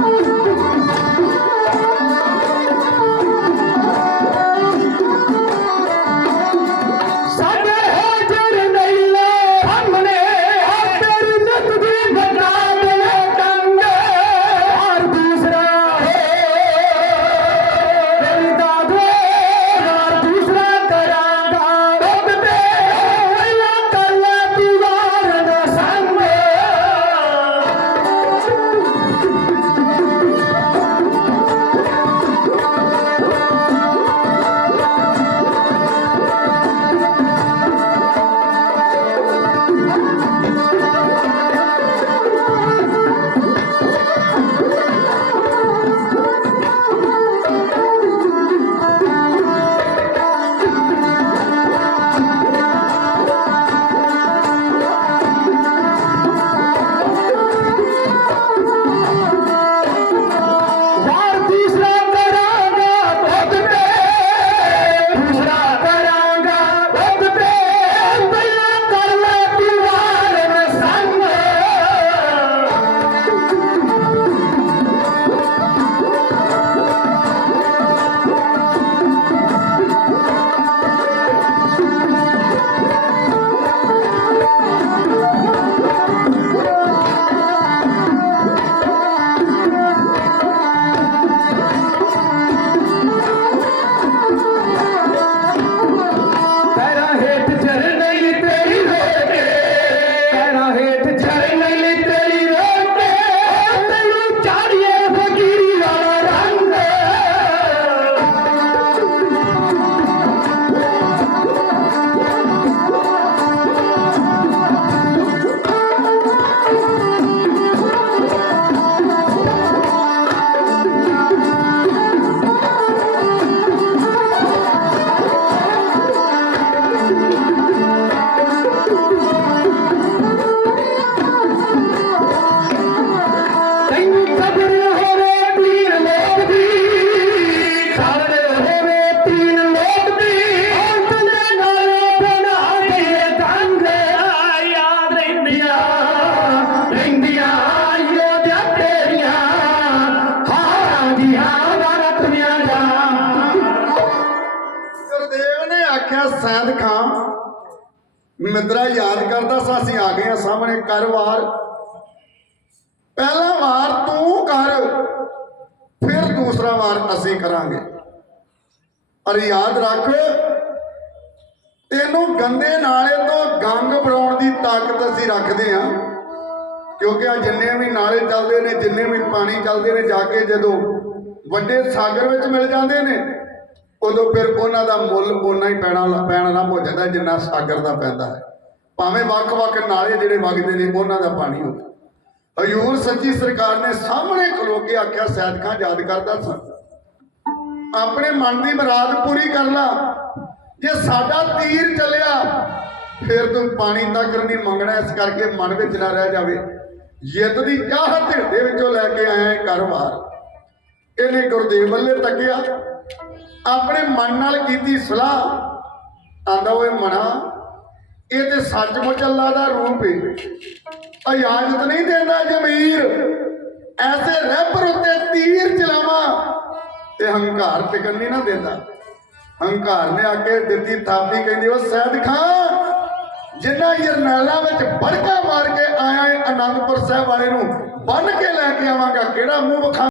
ਸਾਡੇ ਸੈਦ ਖਾਂ ਮਿੱਤਰਾ ਯਾਦ ਕਰਦਾ ਸਾਂ ਅਸੀਂ ਆ ਗਏ ਆ ਸਾਹਮਣੇ ਕਰ ਪਹਿਲਾ ਵਾਰ ਤੂੰ ਕਰ, ਫਿਰ ਦੂਸਰਾ ਵਾਰ ਅਸੀਂ ਕਰਾਂਗੇ। ਪਰ ਯਾਦ ਰੱਖ, ਤੈਨੂੰ ਗੰਦੇ ਨਾਲੇ ਤੋਂ ਗੰਗ ਬਣਾਉਣ ਦੀ ਤਾਕਤ ਅਸੀਂ ਰੱਖਦੇ ਹਾਂ। ਕਿਉਂਕਿ ਆ ਜਿੰਨੇ ਵੀ ਨਾਲੇ ਚੱਲਦੇ ਨੇ, ਜਿੰਨੇ ਵੀ ਪਾਣੀ ਚੱਲਦੇ ਨੇ, ਜਾ ਕੇ ਜਦੋਂ ਵੱਡੇ ਸਾਗਰ ਵਿੱਚ ਮਿਲ ਜਾਂਦੇ ਨੇ, ਉਦੋਂ ਫਿਰ ਉਹਨਾਂ ਦਾ ਮੁੱਲ ਓਨਾ ਹੀ ਪੈਣਾ ਪੈਣਾ ਨਾ ਹੋ ਜਾਂਦਾ, ਜਿੰਨਾ ਸਾਗਰ ਦਾ ਪੈਂਦਾ ਹੈ। ਭਾਵੇਂ ਵੱਖ-ਵੱਖ ਨਾਲੇ ਜਿਹੜੇ ਵਗਦੇ ਨੇ, ਉਹਨਾਂ ਦਾ ਪਾਣੀ ਹੋਵੇ ਹਯੂਰ ਸੱਚੀ ਸਰਕਾਰ ਨੇ ਸਾਹਮਣੇ ਖਲੋ ਕੇ ਆਖਿਆ, ਸੈਦ ਖਾਂ ਯਾਦ ਕਰਦਾ ਸਾਂ। ਆਪਣੇ ਮਨ ਦੀ ਮੁਰਾਦ ਪੂਰੀ ਕਰ ਲਾ। ਜੇ ਸਾਡਾ ਤੀਰ ਚੱਲਿਆ, ਫਿਰ ਤੂੰ ਪਾਣੀ ਤੱਕ ਨਹੀਂ ਮੰਗਣਾ, ਇਸ ਕਰਕੇ ਮਨ ਵਿੱਚ ਨਾ ਰਹਿ ਜਾਵੇ। ਜਿੱਤ ਦੀ ਚਾਹਤ ਢਿੱਡੇ ਵਿੱਚੋਂ ਲੈ ਕੇ ਆਇਆ ਇਹ ਕਾਰੋਬਾਰ ਇਹਨੇ ਗੁਰਦੇਵ ਵੱਲੇ ਤੱਕਿਆ, ਆਪਣੇ ਮਨ ਨਾਲ ਕੀਤੀ ਸਲਾਹ। ਆਂਦਾ, ਓਏ ਮਨਾ, ਇਹ ਤੇ ਸੱਚਮੁੱਚ ਅੱਲਾ ਦਾ ਰੂਪ ਹੈ ਇਜਾਜ਼ਤ ਨਹੀਂ ਦਿੰਦਾ ਜਮੀਰ। ਐਸੇ ਰਹਿਬਰ ਉੱਤੇ ਤੀਰ ਚਲਾਵਾਂ ਤੇ ਹੰਕਾਰ ਟਿਕਣ ਨਹੀਂ ਨਾ ਦਿੰਦਾ। ਹੰਕਾਰ ਨੇ ਆ ਕੇ ਦਿੱਤੀ ਥਾਪੀ, ਕਹਿੰਦੀ ਉਹ ਸੈਦ ਖਾਂ ਜਿੰਨਾ ਜਰਨੈਲਾਂ ਵਿੱਚ ਬੜਕਾ ਮਾਰ ਕੇ ਆਇਆ ਏ ਅਨੰਦਪੁਰ ਸਾਹਿਬ ਵਾਲੇ ਨੂੰ, ਬੰਨ ਕੇ ਲੈ ਕੇ ਆਵਾਂਗਾ। ਕਿਹੜਾ ਮੂੰਹ ਵਿਖਾ